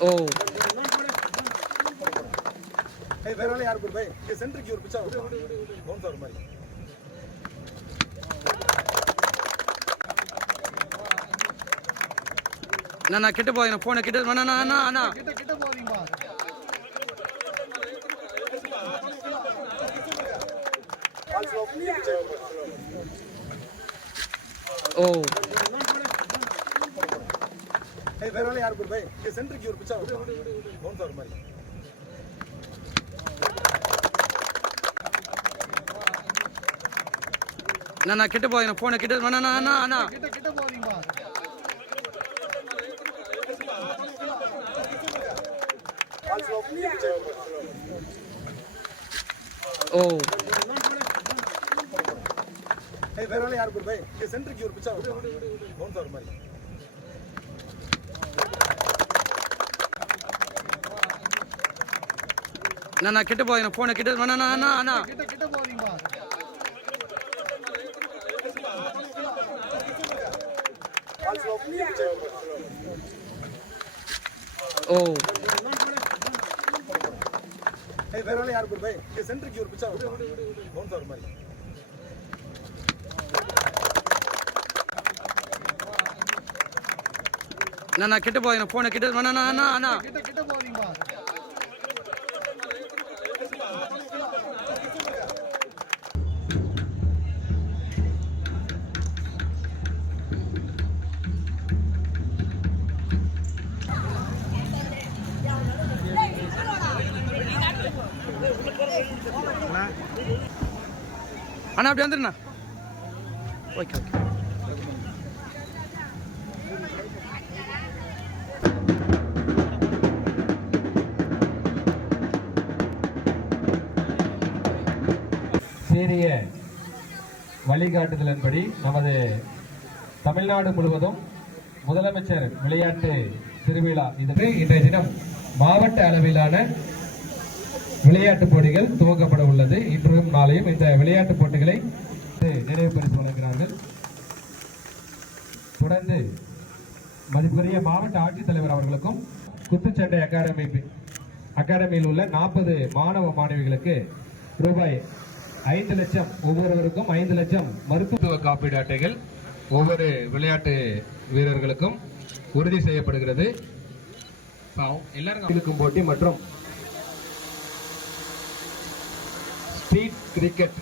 ஓ. ஏய் வேற ஆளு யாரு போடு பை ஏய் சென்டருக்கு ஒரு பிச்சா பவுன்ஸ் ஆகுற மாதிரி. அண்ணா நான் கிட்ட போய் போனை கிட்ட போவீங்க ஓ. வேற ஆளு யாரு பை ஏய் சென்டருக்கு ஒரு பிச்சா பவுன்ஸ் ஆகுற மாதிரி. அண்ணா நான் கிட்ட போய் போனை கிட்ட அண்ணா அண்ணா, அண்ணா கிட்ட கிட்ட போவீங்க ஓ. ஏய் வேற ஆளு யாரு பை ஏய் சென்டருக்கு ஒரு பிச்சா பவுன்ஸ் ஆகுற மாதிரி. அண்ணா நான் கிட்ட போய் போனை கிட்ட அண்ணா அண்ணா, அண்ணா கிட்ட கிட்ட போவீங்க ஓ. ஏய் வேற யாரு போடு பை ஏய் சென்டருக்கு ஒரு பிச்சா பவுன்ஸ் ஆகுற மாதிரி. நான் கிட்ட போய் போனை கிட்ட அண்ணா அண்ணா, அண்ணா கிட்ட கிட்ட போவீங்க அண்ணா அப்படி வந்துருண்ணா. Okay okay. சீரிய வழிகாட்டுதலின்படி நமது தமிழ்நாடு முழுவதும் முதலமைச்சர் விளையாட்டு திருவிழா இதற்கு இன்றைய தினம் மாவட்ட அளவிலான விளையாட்டுப் போட்டிகள் துவக்கப்பட உள்ளது. இன்றும் நாளையும் இந்த விளையாட்டுப் போட்டிகளை நினைவு பரிசு வழங்குகிறார்கள். தொடர்ந்து மதிப்புக்குரிய மாவட்ட ஆட்சித்தலைவர் அவர்களுக்கும் குத்துச்சண்டை அகாடமி அகாடமியில் உள்ள நாற்பது மாணவ மாணவிகளுக்கு ரூபாய் ஐந்து லட்சம் ஒவ்வொருவருக்கும் ஐந்து லட்சம் மருத்துவ காப்பீடு அட்டைகள் ஒவ்வொரு விளையாட்டு வீரர்களுக்கும் உறுதி செய்யப்படுகிறது. எல்லாரும் இருக்கும் போட்டி மற்றும் ஸ்ட்ரீட் கிரிக்கெட்.